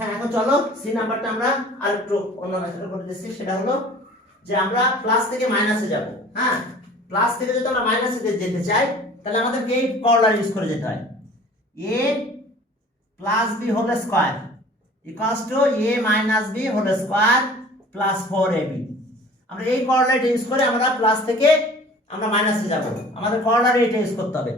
হ্যাঁ, এখন চলো সি নাম্বারটা আমরা আরেকটু অন্য মেথডে করে দিচ্ছি। সেটা হলো যে আমরা প্লাস থেকে মাইনাসে যাব। হ্যাঁ, প্লাস থেকে যদি আমরা মাইনাসে যেতে চাই তাহলে আমাদেরকে এই করলার ইউজ করে যেতে হয়। a plus b whole square equals to a minus b whole square plus 4ab। আমরা এই করলাটা ইউজ করে আমরা প্লাস থেকে আমরা মাইনাসে যাব। আমাদের করলার এটা ইউজ করতে হবে।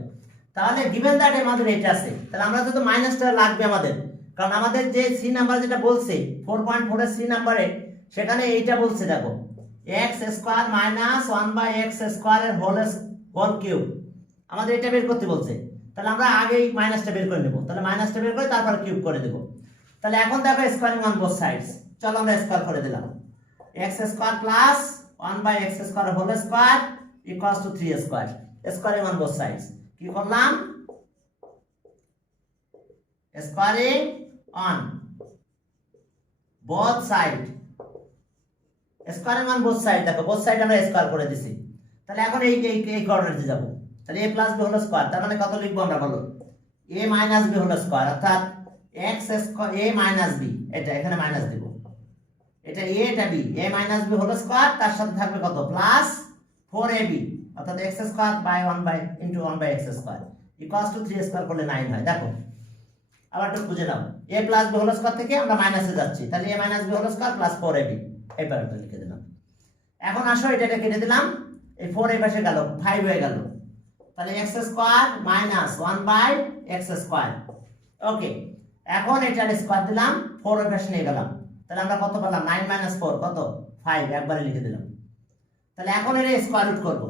তাহলে গিভেন দ্যাট আমাদের এটা আছে, তাহলে আমরা তো মাইনাসটা লাগবে আমাদের, কারণ আমাদের যে সি নাম্বার যেটা বলছে 4.4 এর সি নাম্বারে সেখানে এইটা বলছে, দেখো x square minus 1/x square এর হোল কিউব, আমাদের এটা বের করতে বলছে। তাহলে আমরা আগেই মাইনাসটা বের করে নেব। তাহলে মাইনাসটা বের করে তারপর কিউব করে দেব। তাহলে এখন দেখো স্কয়ারিং অন বোথ সাইডস, চলো আমরা স্কয়ার করে দিলাম। x square plus 1/x square whole square equals to 3 square, squaring on both sides. কি করলাম? Squaring on both side, squaring on both side, দেখো বোথ সাইড আমরা স্কয়ার করে দিছি। তাহলে এখন এই কর্নারে যাব। তাহলে a plus b whole square, তার মানে কত লিখবো আমরা বলো? a minus b whole square, অর্থাৎ x square a minus b, এটা এখানে মাইনাস দেব, এটা a এটা b, a minus b whole square, তার সাথে থাকবে কত? প্লাস 4ab, অর্থাৎ x square by 1/x square equals to 3 square করলে 9 হয়। দেখো আবার একটু বুঝে নাও, a plus b whole square থেকে আমরা মাইনাসে যাচ্ছি, তাহলে a minus b whole square plus 4ab এই প্যারাটা লিখে দিলাম। এখন আসো এটা কেটে দিলাম, এই 4 এই পাশে গেল, 5 হয়ে গেল। তাহলে x square minus 1/x square. Okay, এখন এটার স্কয়ার দিলাম, 4 এই পাশে নিয়ে গেলাম, তাহলে আমরা কত পেলাম? 9 - 4 কত? 5, একবারে লিখে দিলাম। তাহলে এখন এর স্কয়ার রুট করব।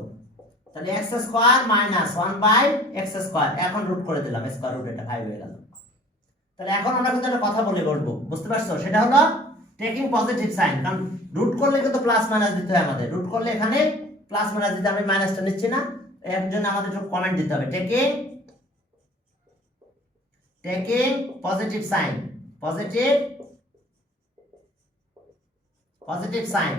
তাহলে x square minus 1/x square, এখন রুট করে দিলাম, স্কয়ার রুট এটা 5 হয়ে গেল। তাহলে এখন আমরা কিন্তু একটা কথা বলে বলবো, বুঝতে পারছো? সেটা হলো টেকিং পজিটিভ সাইন, কারণ রুট করলে কিন্তু প্লাস মাইনাস দিতে হয় আমাদের। রুট করলে এখানে প্লাস মাইনাস দিতে, আমি মাইনাসটা নিচ্ছি না, এর জন্য আমাদের একটু কমেন্ট দিতে হবে। Taking positive sign, positive sign.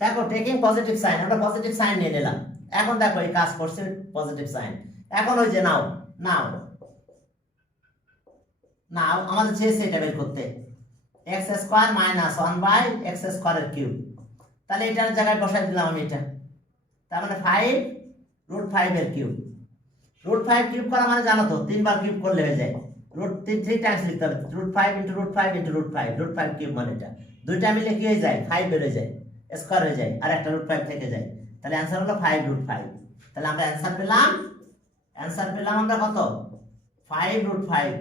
দেখো টেকিং পজিটিভ সাইন, আমরা পজিটিভ সাইন নিয়ে নিলাম। এখন দেখো এই কাজ করছে পজিটিভ সাইন। এখন ওই যে নাও আমাদের চেয়েছে এটা বের করতে, x square minus 1/x square এর কিউব। তাহলে এটার জায়গায় বসাই দিলাম আমি এটা, তার মানে 5 √5 এর কিউব। √5 কিউব করা মানে জানো তো 3 বার কিউব করলে হয়ে যায়, √3 টাইমস লিখতে হবে, √5 * √5 * √5, √5 কিউব মানে এটা দুইটা মিলে কি হয়ে যায়? 5 বের হয়ে যায়, স্কয়ার হয়ে যায়, আর একটা √5 থেকে যায়। তাহলে आंसर হলো 5 √5। তাহলে আমরা आंसर পেলাম আমরা কত? 5 √5।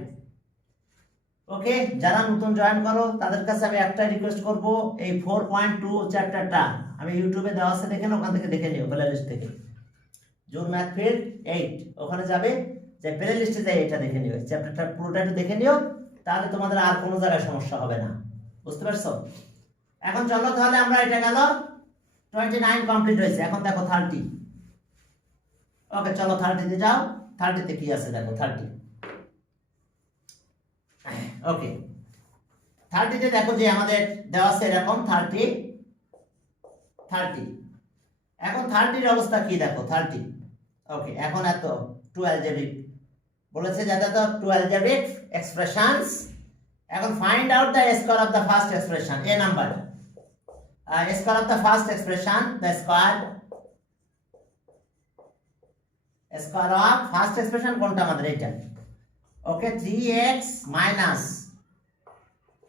ওকে, যারা নতুন জয়েন করো তাদের কাছে আমি একটা রিকোয়েস্ট করব, এই 4.2 চ্যাপ্টারটা আমি ইউটিউবে দেওয়া আছে, দেখেন ওখান থেকে দেখে নিও, প্লে লিস্ট থেকে জোর ম্যাথ ফিল্ড 8 ওখানে যাবে, যে প্লে লিস্টে যাই এটা দেখে নিও, চ্যাপ্টারটা পুরোটা একটু দেখে নিও, তাহলে তোমাদের আর কোনো জায়গায় সমস্যা হবে না। বুঝতে পারছো? এখন চলো তাহলে আমরা, এটা গেল 29 কমপ্লিট হয়েছে, এখন দেখো 30। ওকে চলো 30 তে যাও। 30 তে কি আছে দেখো, 30। ওকে 30 তে দেখো যে আমাদের দেওয়া আছে এরকম 30। এখন 30 এর অবস্থা কি দেখো, 30। ওকে, এখন এত 2 অ্যালজেব্রিক বলেছে, যাতে তো 2 অ্যালজেব্রিক এক্সপ্রেশনস। এখন find out the square of the first expression, A number square of the first expression, the square of first expression কোনটা আমাদের? এটা। ওকে, 3x মাইনাস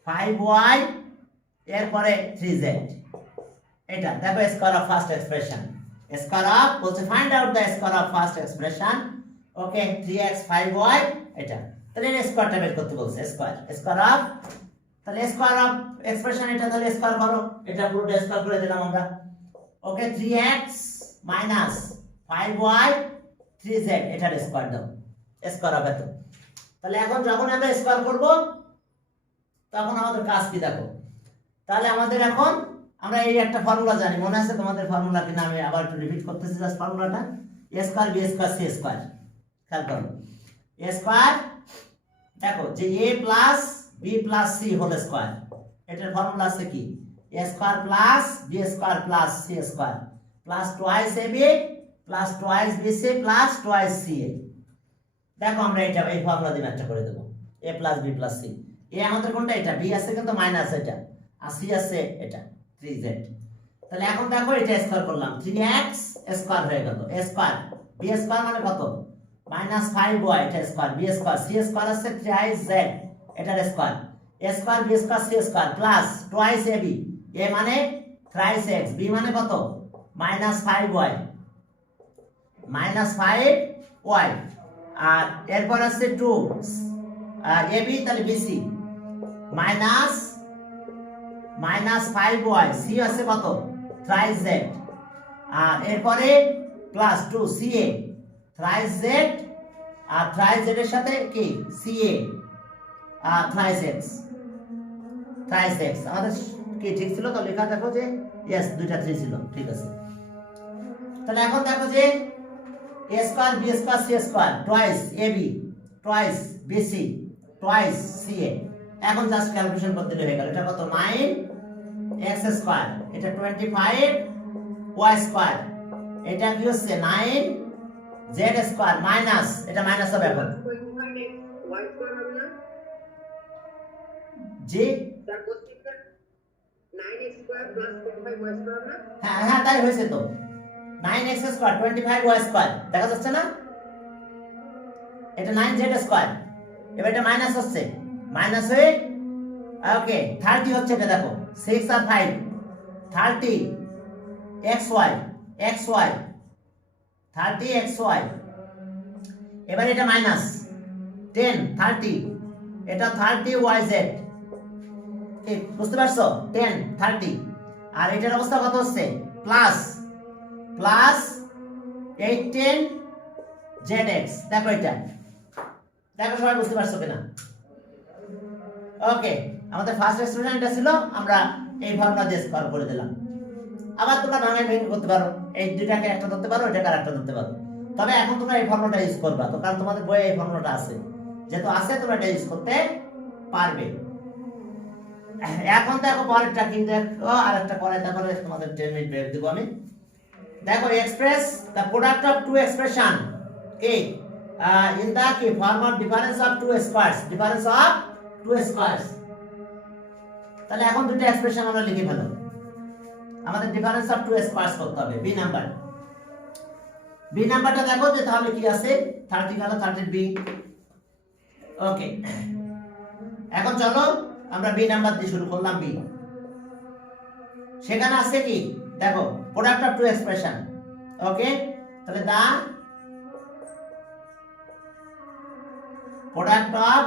5y এরপরে 3z, এটা দেখো square of first expression. Square of বলছে find out the square of first expression. Okay, 3x 5y এটা, তাহলে এর স্কয়ারটা বের করতে বলছে, স্কয়ার অফ, তাহলে স্কয়ার অফ এক্সপ্রেশন এটা, তাহলে স্কয়ার করো, এটা পুরোটা স্কয়ার করে দিলাম আমরা। ওকে, 3x মাইনাস 5y 3z এটার স্কয়ার দাও, স্কয়ার অফ এত। তাহলে এখন যখন আমরা স্কয়ার করব তখন আমাদের কাজ কি দেখো, তাহলে আমাদের এখন আমরা এই একটা ফর্মুলা জানি, মনে আছে তোমাদের ফর্মুলা কিনা? আমি আবার একটু রিপিট করতেছি জাস্ট ফর্মুলাটা, a square b square c square. খেয়াল করো, a স্কয়ার দেখো যে a plus b plus c whole square, এটার ফর্মুলা আছে কি? a square plus b square plus c square plus twice ab plus twice bc plus twice ca। দেখো আমরা এটা এই ফর্মুলা দিয়ে ম্যাথটা করে দেব, a plus b plus c। এ আমাদের কোনটা এটা, বি আছে কিন্তু মাইনাস এটা, আর সি আছে এটা 3z। তাহলে এখন দেখো এটা স্কয়ার করলাম, 3x স্কয়ার হয়ে গেল, a স্কয়ার b স্কয়ার মানে কত, -5y এটা square, b square, c square আছে 3z এটার square, a square b square c square plus twice ab, a মানে থ্রাইস x, b মানে কত -5y, -5y, আর এরপর আছে 2 ab, তাহলে bc -5y, c আছে কত থ্রাইস z, আর এরপরে প্লাস 2 ca থ্রাইস z, আর থ্রাইস z এর সাথে কি ca আর থ্রাইস x, আমাদের কি ঠিক ছিল তো, লেখা দেখো যে यस দুইটা 3 ছিল, ঠিক আছে। তাহলে এখন দেখো যে a square b square c square twice ab twice bc twice ca, এখন জাস্ট ক্যালকুলেশন করতে হয়ে গেল, এটা কত 9x স্কয়ার, এটা 25y স্কয়ার, এটা কি হচ্ছে 9z স্কয়ার মাইনাস, এটা মাইনাস হবে এখন জি, হ্যাঁ হ্যাঁ তাই হয়েছে তো, 9x স্কয়ার 25y স্কয়ার দেখা যাচ্ছে না, এটা 9z স্কয়ার, এবার এটা মাইনাস হচ্ছে, মাইনাস হয়ে ওকে 30 হচ্ছে, এটা দেখো 6 আর 5 30 xy 30 xy, এবার এটা মাইনাস 10 30, এটা 30yz, ঠিক বুঝতে পারছো 10 30, আর এটার অবস্থা কত হচ্ছে প্লাস 18 zx, দেখো এটা দেখো সবাই বুঝতে পারছো কিনা, ওকে। আমাদের ফার্স্ট এক্সপ্রেশন এটা ছিল, আমরা এই ফর্মুলা দিয়ে স্কয়ার করে দিলাম। আবার তোমরা ভাঙাই ভেঙে করতে পারো, এই দুইটাকে একটা ধরতে পারো, এটাকে আরেকটা ধরতে পারো, তবে এখন তোমরা এই ফর্মুলাটা ইউজ করবা তো, কারণ তোমাদের বইয়ে এই ফর্মুলাটা আছে, যেহেতু আছে তোমরা এটা ইউজ করতে পারবে। এখন দেখো পরেরটা কি, দেখো আরেকটা করে, তারপরে তোমাদের 10 মিনিট ব্রেক দেব আমি। দেখো express the product of two expression কি ইন দা কি form of difference of two squares, difference of two squares. তাহলে এখন দুটো এক্সপ্রেশন আমরা লিখে ফেলো, আমাদের ডিফারেন্স অফ টু স্কয়ারস করতে হবে। বি নাম্বারটা দেখো যে তাহলে কি আছে, 30 গেল 30b, ওকে। এখন চলো আমরা বি নাম্বার দিয়ে শুরু করলাম, বি সেখানে আছে কি দেখো product of two expression, okay. তাহলে the product of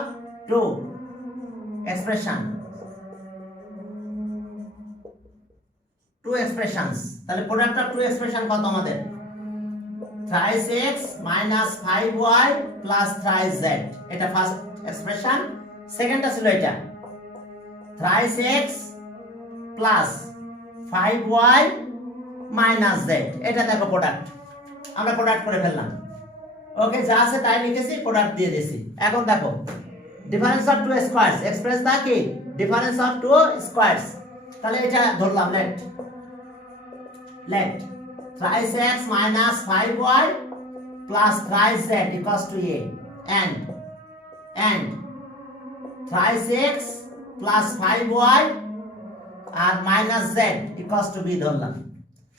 two expression, two expressions, তাহলে প্রোডাক্ট অফ টু এক্সপ্রেশন কত আমাদের, thrice x minus 5y plus thrice z, এটা ফার্স্ট এক্সপ্রেশন। সেকেন্ডটা ছিল এটা thrice x plus 5y minus z, এটা দেখো প্রোডাক্ট, আমরা প্রোডাক্ট করে ফেললাম, ওকে। যা আছে তাই লিখেছি, প্রোডাক্ট দিয়ে দিয়েছি। এখন দেখো ডিফারেন্স অফ টু স্কয়ারস, এক্সপ্রেস দা কি ডিফারেন্স অফ টু স্কয়ারস, তাহলে এটা ধরলাম late thrice x minus 5y plus thrice z equals to a, and thrice x plus 5y আর minus z equals to b ধরলাম।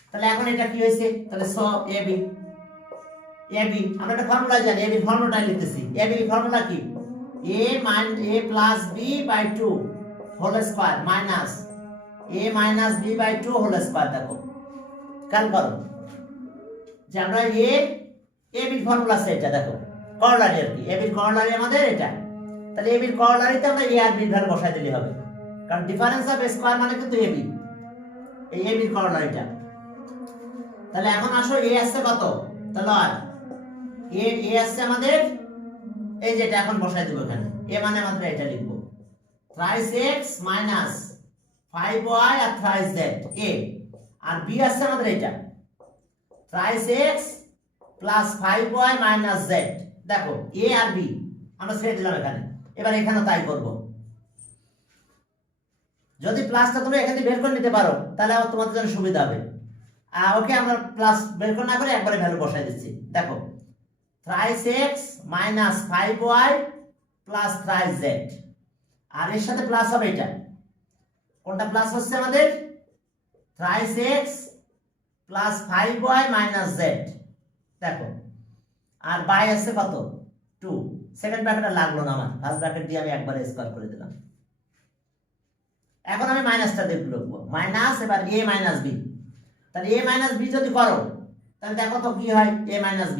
তাহলে এখন এটা কি হয়েছে, তাহলে সো ab আমরা একটা ফর্মুলা জানি, ab ফর্মুলাটা লিখতেছি। ab ফর্মুলা কি, a plus b by 2 whole square minus a minus b by 2 whole square, দেখো খেয়াল করো যে আমরা ab ফর্মুলা আছে, এটা দেখো করলারি আর কি, ab করলারি আমাদের এটা, তাহলে ab করলারিতে আমরা a আর b ধরে বসাই দিলে হবে, কারণ ডিফারেন্স অফ স্কয়ার মানে কিন্তু ab, এই ab করলারিটা। তাহলে এখন আসো a আছে কত, তাহলে আর a আছে আমাদের এই যে এটা এখন বসাই দেব এখানে, a মানে আমাদের এটা লিখব thrice x minus 5y R thrice z, a, R b আছে আমাদের এটা thrice x plus 5y minus z, দেখো a আর b আমরা ছেড়ে দিলাম এখানে, এবার এখানে তাই করব। যদি প্লাসটা তোমরা এখানে বের করে নিতে পারো তাহলে আবার তোমাদের জন্য সুবিধা হবে। ওকে, আমরা প্লাস বের করে না করে একবারে ভ্যালু বসাই দিচ্ছি। দেখো thrice x minus 5y plus thrice z, আর এর সাথে প্লাস হবে এটা, কোনটা প্লাস হচ্ছে আমাদের, thrice x plus 5y minus Z. দেখো আর বাই আছে কত 2, সেকেন্ড ব্র্যাকেটটা লাগলো না আমার, ফার্স্ট ব্র্যাকেট দিয়ে আমি একবারে স্কয়ার করে দিলাম। এখন আমি মাইনাসটা দিয়ে লিখবো, মাইনাস এবার a মাইনাস b। তাহলে a মাইনাস b যদি করো তাহলে দেখো তো কি হয়, a মাইনাস b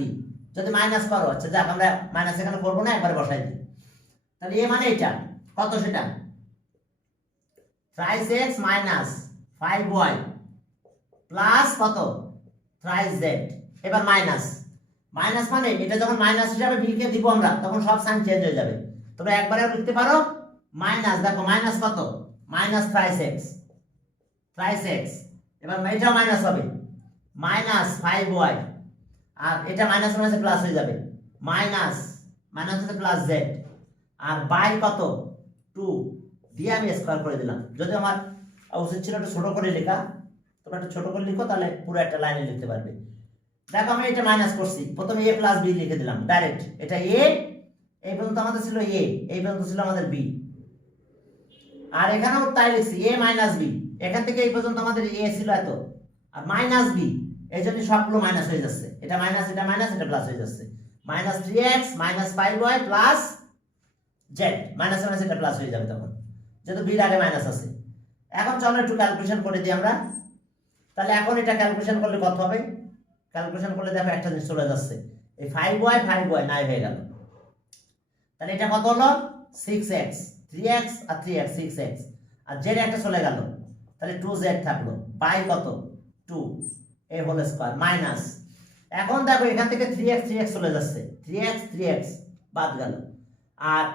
যদি মাইনাস করো, আচ্ছা যাক আমরা মাইনাস এখানে করবো না, একবারে বসাই দিই। তাহলে a মানে এটা কত, সেটা thrice x minus 5y plus কত থ্রাইস z। এবার মাইনাস, মাইনাস মানে এটা যখন মাইনাস হিসাবে b কে দিব আমরা, তখন সব সাইন চেঞ্জ হয়ে যাবে। তোমরা একবারে লিখতে পারো মাইনাস, দেখো মাইনাস কত, minus thrice x, thrice x। এবার এটাও মাইনাস হবে, মাইনাস 5y, আর এটা মাইনাস মাইনাসে প্লাস হয়ে যাবে, মাইনাস মাইনাস হচ্ছে প্লাস z, আর বাই কত 2 দিয়ে আমি স্কয়ার করে দিলাম। যদি আমার উচিত ছিল একটু ছোট করে লেখা, তোমরা একটু ছোট করে লিখো, তাহলে পুরো একটা লাইনে লিখতে পারবে। দেখো আমি এটা মাইনাস করছি, প্রথমে a প্লাস b লিখে দিলাম ডাইরেক্ট, এটা a, এই পর্যন্ত আমাদের ছিল a, এই পর্যন্ত ছিল আমাদের b, আর এখানেও তাই লিখছি a মাইনাস b, এখান থেকে এই পর্যন্ত আমাদের a ছিল এত, আর মাইনাস b, এই জন্য সবগুলো মাইনাস হয়ে যাচ্ছে, এটা মাইনাস এটা মাইনাস এটা প্লাস হয়ে যাচ্ছে, minus 3x minus 5y plus z, minus minus এটা প্লাস হয়ে যাবে তখন, যেহেতু b এর আগে মাইনাস আছে। এখন চলো একটু ক্যালকুলেশন করে দিই আমরা। তাহলে এখন এটা ক্যালকুলেশন করলে কত হবে, ক্যালকুলেশন করলে দেখো একটা জিনিস চলে যাচ্ছে, এই 5y নাই হয়ে গেল। তাহলে এটা কত হলো 6x, 3x আর 3x 6x, আর z একটা চলে গেল, তাহলে 2z থাকলো, বাই কত 2 a হোল স্কয়ার মাইনাস। এখন দেখো এখান থেকে 3x চলে যাচ্ছে, 3x বাদ গেল, আর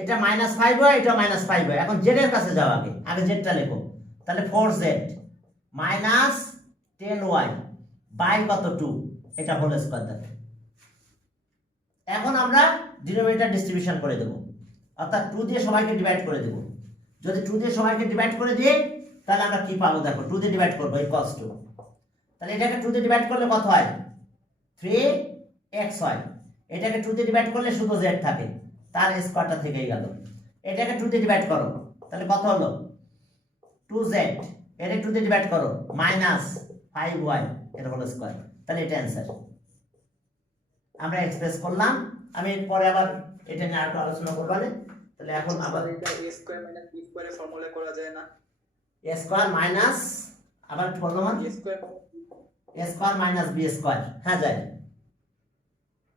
এটা মাইনাস 5y, এটা মাইনাস 5y। এখন z এর কাছে যাও, আগে z টা লেখো, তাহলে 4z মাইনাস 10y বাই কত 2, এটা হোল স্কয়ার দেখো। এখন আমরা ডিনোমিনেটর ডিস্ট্রিবিউশন করে দেব, অর্থাৎ 2 দিয়ে সবাইকে ডিভাইড করে দেব। যদি 2 দিয়ে সবাইকে ডিভাইড করে দিই তাহলে আমরা কি পাবো, দেখো 2 দিয়ে ডিভাইড করব ইকুয়ালস টু, তাহলে এটাকে 2 দিয়ে ডিভাইড করলে কত হয় 3x হয়, এটাকে 2 দিয়ে ডিভাইড করলে শুধু z থাকে, তার স্কয়ারটা থেকেই গেল। এটাকে 2 দিয়ে ডিভাইড করো, তাহলে কত হলো 2z, এটাকে 2 দিয়ে ডিভাইড করো মাইনাস 5y এর হোল স্কয়ার, তাহলে এটা অ্যানসার আমরা এক্সপ্রেস করলাম। আমি পরে আবার এটা নিয়ে আরেকটু আলোচনা করব। তাহলে এখন আবার এটা a স্কয়ার মাইনাস b স্কয়ারে ফর্মুলা করা যায় না, a স্কয়ার মাইনাস আবার কি বললাম, a square minus b square, হ্যাঁ যায়,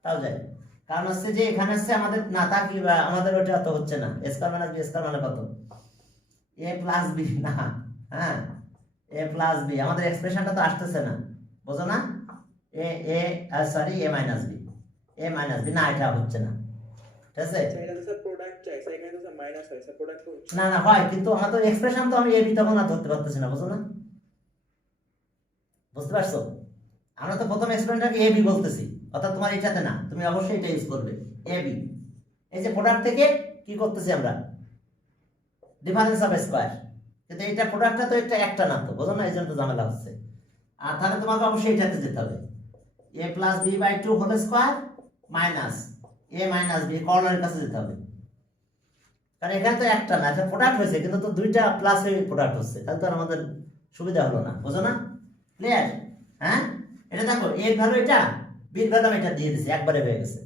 তাও যায়। কারণ হচ্ছে যে এখানে হচ্ছে আমাদের না তা কি আমাদের ওটা তো হচ্ছে না, a square minus b square মানে কত a প্লাস b না, হ্যাঁ a প্লাস b, আমাদের এক্সপ্রেশনটা তো আসতেছে না, বুঝো না, সরি a মাইনাস b না, এটা হচ্ছে না, ঠিক আছে। এটা তো স্যার প্রোডাক্ট চাই, এখানে তো স্যার মাইনাস হয়, স্যার প্রোডাক্ট তো হচ্ছে না না হয়, কিন্তু আমাদের এক্সপ্রেশন তো আমি a b তখন আর ধরতে পারতেছি না, বুঝো না, বুঝতে পারছো। আমরা তো প্রথম এক্সপ্রেশনটাকে a b বলতেছি, অর্থাৎ তোমার এটাতে না, তুমি অবশ্যই এটা ইউজ করবে a b। এই যে প্রোডাক্ট থেকে কি করতেছি আমরা, ডিফারেন্স অফ স্কয়ার, কিন্তু এটা প্রোডাক্টটা তো একটা না, তো বুঝো না, এই জন্য তো ঝামেলা হচ্ছে। আর তাহলে তোমাকে অবশ্যই এটাতে যেতে হবে, a plus b by 2 whole square minus a minus b, কর্নারের কাছে যেতে হবে, কারণ এখানে তো একটা না, এটা প্রোডাক্ট হয়েছে, কিন্তু তো দুইটা প্লাস হয়ে প্রোডাক্ট হচ্ছে, তাহলে তো আমাদের সুবিধা হলো না, বুঝো না, ক্লিয়ার। হ্যাঁ এটা দেখো a এর ভ্যালু এটা, b এর ভ্যালু এটা দিয়ে দিয়েছি, একবারে হয়ে গেছে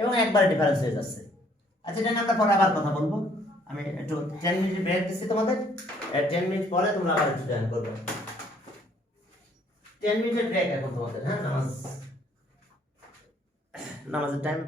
এবং একবারে ডিফারেন্স হয়ে যাচ্ছে। আচ্ছা এটা নিয়ে আমরা পরে আবার কথা বলবো, আমি একটু 10 মিনিট ব্রেক দিচ্ছি তোমাদের, 10 মিনিট পরে তোমরা আবার একটু জয়েন করবে, 10 মিনিটের ব্রেক এখন তোমাদের। হ্যাঁ নামাজের টাইম